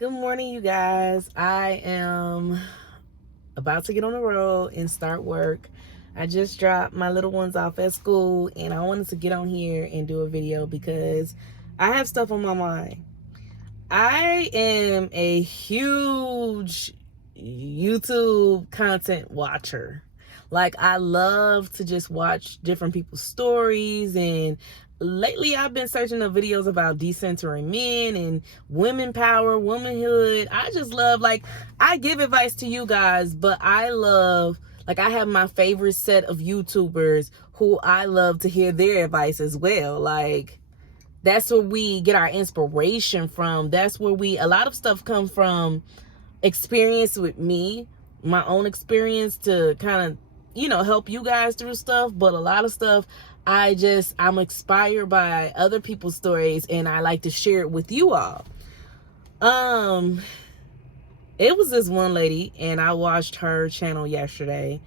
Good morning, you guys. I am about to get on the road and start work. I just dropped my little ones off at school and I wanted to get on here and do a video because I have stuff on my mind. I am a huge YouTube content watcher. Like, I love to just watch different people's stories, and lately I've been searching the videos about decentering men and women power, womanhood. I just love, like, I give advice to you guys, but I love, like, I have my favorite set of YouTubers who I love to hear their advice as well. Like, that's where we get our inspiration from. That's where a lot of stuff comes from experience with me, my own experience to kind of, help you guys through stuff. But a lot of stuff, I'm inspired by other people's stories and I like to share it with you all. It was this one lady and I watched her channel yesterday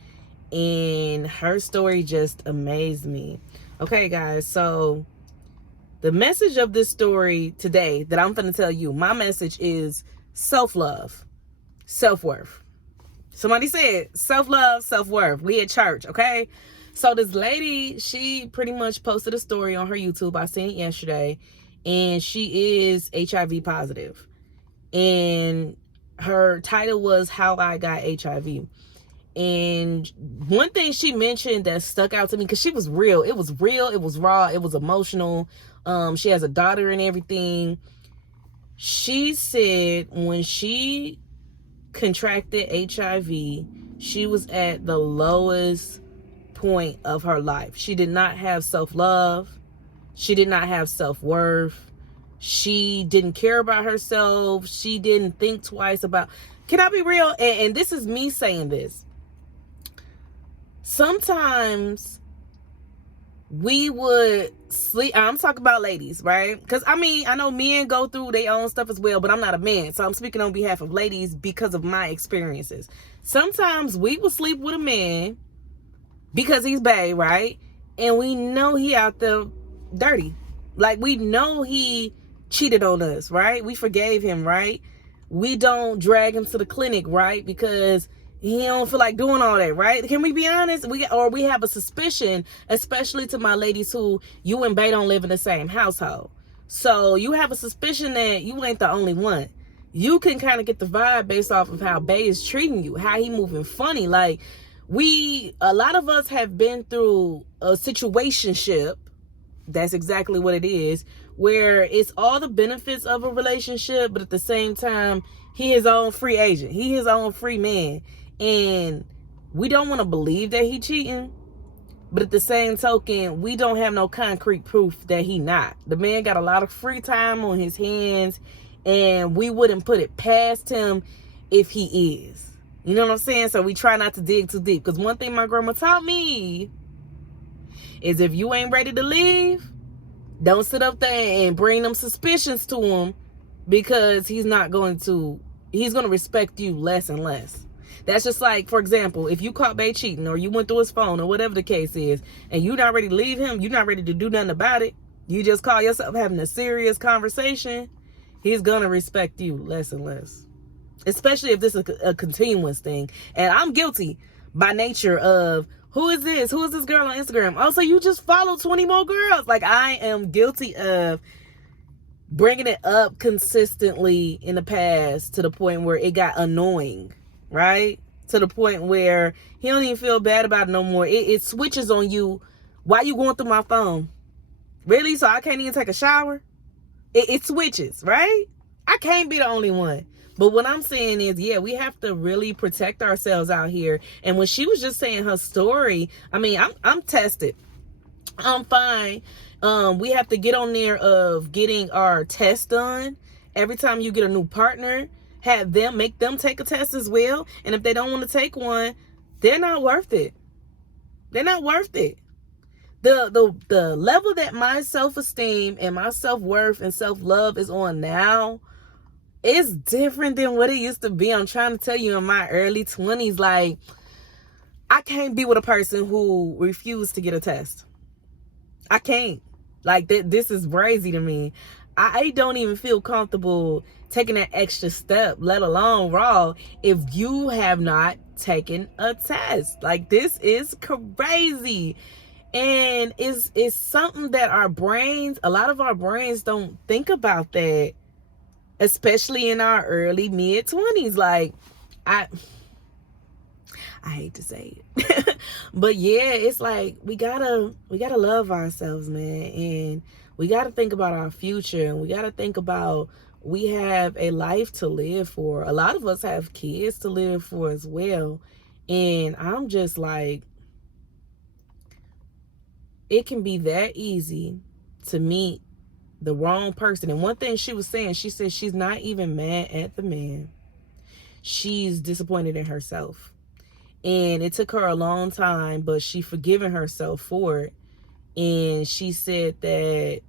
and her story just amazed me. Okay, guys, so the message of this story today that I'm going to tell you, my message is self-love, self-worth. Somebody said self-love, self-worth. We at church, okay? So this lady, she pretty much posted a story on her YouTube. I seen it yesterday. And she is HIV positive. And her title was How I Got HIV. And one thing she mentioned that stuck out to me, because she was real. It was real. It was raw. It was emotional. She has a daughter and everything. She said when she contracted HIV, she was at the lowest point of her life. She did not have self-love. She did not have self-worth. She didn't care about herself. She didn't think twice about, can I be real? And this is me saying this. Sometimes we would sleep. I'm talking about ladies, right? Because I know men go through their own stuff as well, but I'm not a man, so I'm speaking on behalf of ladies because of my experiences. Sometimes we will sleep with a man because he's bae, right? And we know he out there dirty. Like, we know he cheated on us, right? We forgave him, right? We don't drag him to the clinic, right? Because he don't feel like doing all that, right? Can we be honest? We have a suspicion, especially to my ladies who you and bae don't live in the same household. So you have a suspicion that you ain't the only one. You can kind of get the vibe based off of how bae is treating you, how he moving funny. Like, a lot of us have been through a situationship. That's exactly what it is, where it's all the benefits of a relationship, but at the same time, he his own free agent. He his own free man. And we don't want to believe that he cheating, but at the same token, we don't have no concrete proof that he not. The man got a lot of free time on his hands, and we wouldn't put it past him if he is. You know what I'm saying? So we try not to dig too deep. Because one thing my grandma taught me is if you ain't ready to leave, don't sit up there and bring them suspicions to him, because he's going to respect you less and less. That's just like, for example, if you caught bae cheating or you went through his phone or whatever the case is, and you're not ready to leave him, you're not ready to do nothing about it, you just call yourself having a serious conversation, he's going to respect you less and less. Especially if this is a continuous thing. And I'm guilty by nature of, who is this? Who is this girl on Instagram? Oh, so you just follow 20 more girls. Like, I am guilty of bringing it up consistently in the past to the point where it got annoying, right? To the point where he don't even feel bad about it no more. It switches on you. Why you going through my phone? Really? So I can't even take a shower? It switches, right? I can't be the only one. But what I'm saying is, yeah, we have to really protect ourselves out here. And when she was just saying her story, I'm tested. I'm fine. We have to get on there of getting our test done. Every time you get a new partner, make them take a test as well. And if they don't want to take one, they're not worth it. They're not worth it. The level that my self-esteem and my self-worth and self-love is on now, it's different than what it used to be. I'm trying to tell you, in my early 20s, like, I can't be with a person who refused to get a test. I can't. Like, this is crazy to me. I don't even feel comfortable taking that extra step, let alone raw, if you have not taken a test. Like, this is crazy. And it's something that a lot of our brains don't think about that, especially in our early mid 20s. Like, I hate to say it. But yeah, it's like we gotta love ourselves, man. And we gotta think about our future, and we gotta think about, we have a life to live for. A lot of us have kids to live for as well. And I'm just like, it can be that easy to meet the wrong person. And one thing she was saying, she said she's not even mad at the man. She's disappointed in herself. And it took her a long time, but she forgiven herself for it. And she said that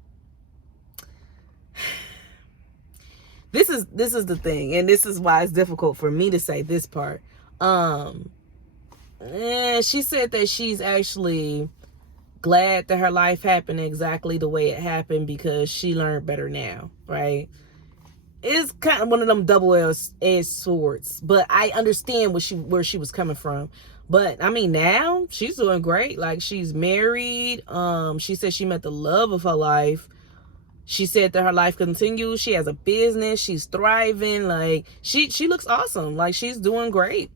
this is the thing, and this is why it's difficult for me to say this part. She said that she's actually glad that her life happened exactly the way it happened, because she learned better now, right? It's kind of one of them double-edged swords, but I understand where she was coming from. But I mean, now she's doing great. Like, she's married. She said she met the love of her life. She said that her life continues. She has a business. She's thriving. Like, she looks awesome. Like, she's doing great.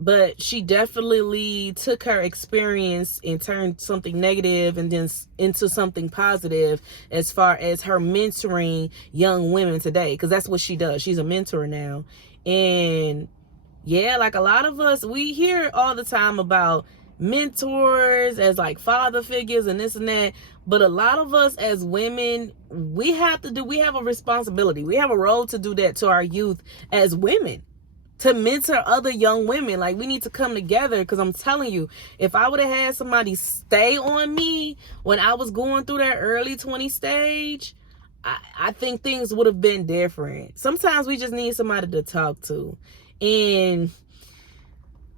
But she definitely took her experience and turned something negative and then into something positive, as far as her mentoring young women today, because that's what she does. She's a mentor now. And yeah, like, a lot of us, we hear all the time about mentors as like father figures and this and that, but a lot of us as women, we have a responsibility. We have a role to do that to our youth as women, to mentor other young women. Like, we need to come together, because I'm telling you, if I would have had somebody stay on me when I was going through that early 20 stage, I think things would have been different. Sometimes we just need somebody to talk to. And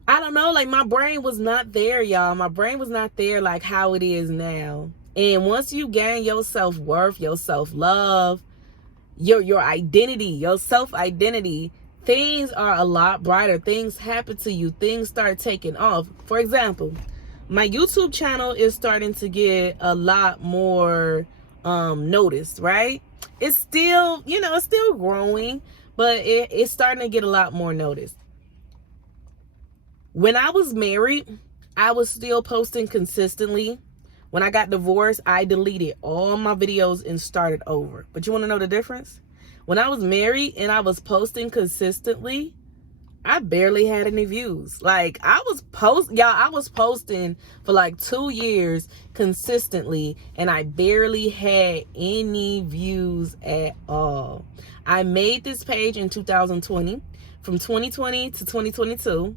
I don't know, like, my brain was not there, y'all. My brain was not there like how it is now. And once you gain your self-worth, your self-love, your identity, your self-identity, things are a lot brighter. Things happen to you. Things start taking off. For example, my YouTube channel is starting to get a lot more noticed, right? It's still, it's still growing, but it's starting to get a lot more noticed. When I was married, I was still posting consistently. When I got divorced, I deleted all my videos and started over. But you want to know the difference? When I was married and I was posting consistently, I barely had any views. Like, I was posting for like 2 years consistently, and I barely had any views at all. I made this page in 2020. From 2020 to 2022,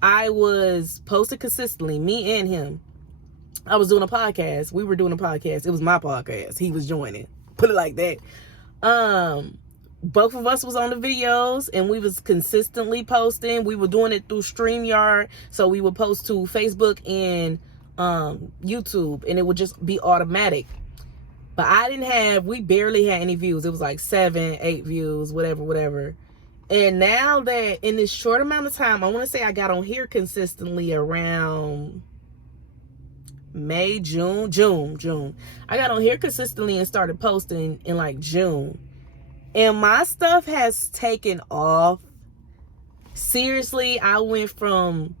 I was posting consistently, me and him. I was doing a podcast. We were doing a podcast. It was my podcast. He was joining. Put it like that. Both of us was on the videos, and we was consistently posting. We were doing it through StreamYard, so we would post to Facebook and YouTube, and it would just be automatic. But we barely had any views. It was like 7, 8 views, whatever. And now that in this short amount of time, I want to say I got on here consistently around May, June. I got on here consistently and started posting in like June. And my stuff has taken off. Seriously, I went from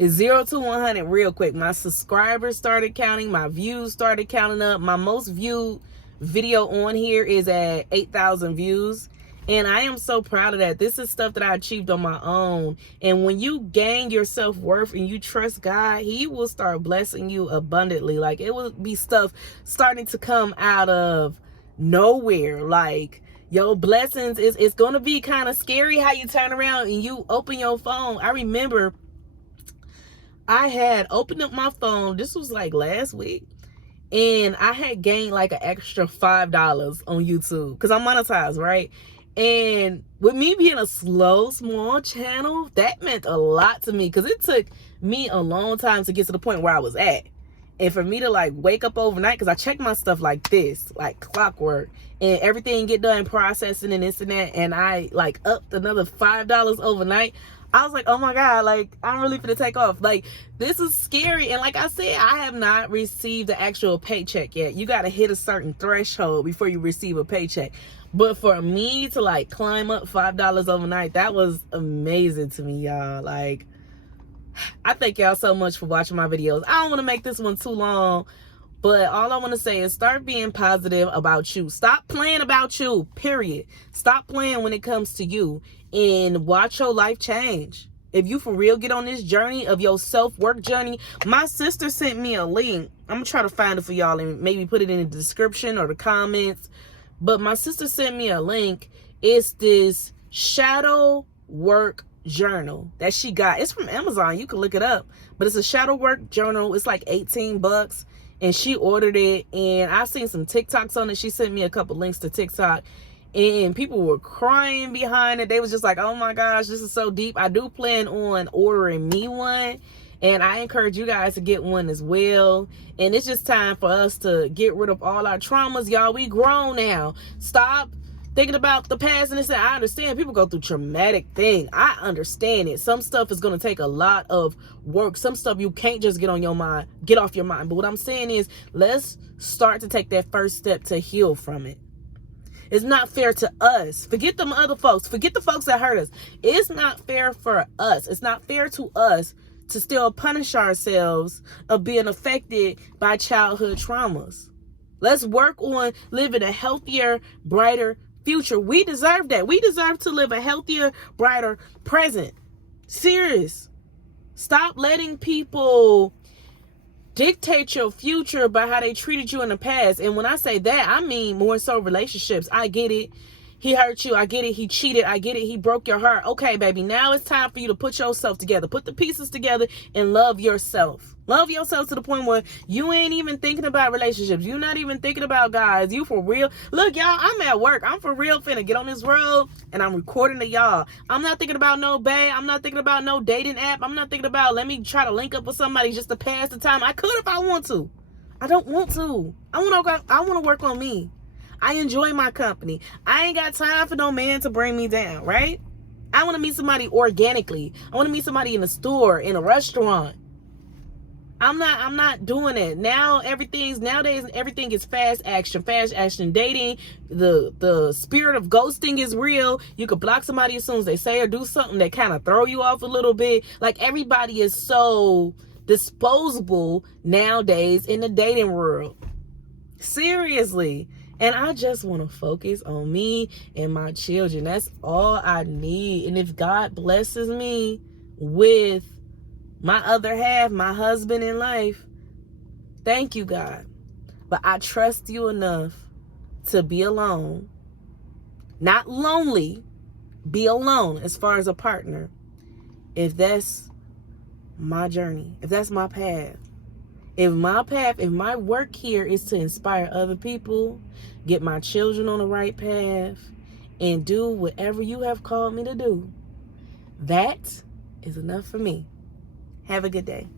0 to 100 real quick. My subscribers started counting. My views started counting up. My most viewed video on here is at 8,000 views. And I am so proud of that. This is stuff that I achieved on my own. And when you gain your self-worth and you trust God, He will start blessing you abundantly. Like, it will be stuff starting to come out of nowhere. Like, your blessings, it's going to be kind of scary how you turn around and you open your phone. I remember I had opened up my phone. This was like last week. And I had gained like an extra $5 on YouTube, because I'm monetized, right? And with me being a small channel, that meant a lot to me, because it took me a long time to get to the point where I was at. And for me to like wake up overnight, because I check my stuff like this, like clockwork, and everything get done processing and this and that, and I like upped another $5 overnight. I was like, oh my God, like I'm really gonna take off. Like this is scary. And like I said, I have not received the actual paycheck yet. You gotta hit a certain threshold before you receive a paycheck. But for me to like climb up $5 overnight, that was amazing to me, y'all. Like, I thank y'all so much for watching my videos. I don't want to make this one too long, but all I want to say is start being positive about you. Stop playing about you, period. Stop playing when it comes to you, and watch your life change. If you for real get on this journey of your self-work journey, my sister sent me a link. I'm going to try to find it for y'all and maybe put it in the description or the comments. But my sister sent me a link. It's this shadow work journal that she got. It's from Amazon. You can look it up. But it's a shadow work journal. It's like $18. And she ordered it. And I've seen some TikToks on it. She sent me a couple links to TikTok. And people were crying behind it. They was just like, oh my gosh, this is so deep. I do plan on ordering me one. And I encourage you guys to get one as well. And it's just time for us to get rid of all our traumas. Y'all, we grown now. Stop thinking about the past. And I understand people go through traumatic things. I understand it. Some stuff is going to take a lot of work. Some stuff you can't just get off your mind. But what I'm saying is, let's start to take that first step to heal from it. It's not fair to us. Forget them other folks. Forget the folks that hurt us. It's not fair for us. It's not fair to us to still punish ourselves of being affected by childhood traumas. Let's work on living a healthier, brighter future. We deserve that. We deserve to live a healthier, brighter present. Serious. Stop letting people dictate your future by how they treated you in the past. And when I say that, I mean more so relationships. I get it. He hurt you. I get it. He cheated. I get it. He broke your heart. Okay, baby. Now it's time for you to put yourself together. Put the pieces together and love yourself. Love yourself to the point where you ain't even thinking about relationships. You're not even thinking about guys. You for real. Look, y'all, I'm at work. I'm for real finna get on this road and I'm recording to y'all. I'm not thinking about no bae. I'm not thinking about no dating app. I'm not thinking about let me try to link up with somebody just to pass the time. I could if I want to. I don't want to. I want to work on me. I enjoy my company. I ain't got time for no man to bring me down, right? I want to meet somebody organically. I want to meet somebody in a store, in a restaurant. I'm not doing it. Nowadays everything is fast action dating. The spirit of ghosting is real. You could block somebody as soon as they say or do something that kind of throw you off a little bit. Like everybody is so disposable nowadays in the dating world. Seriously. And I just want to focus on me and my children. That's all I need. And if God blesses me with my other half, my husband in life, thank you, God. But I trust you enough to be alone. Not lonely, be alone as far as a partner. If that's my journey, if that's my path. If my work here is to inspire other people, get my children on the right path, and do whatever you have called me to do, that is enough for me. Have a good day.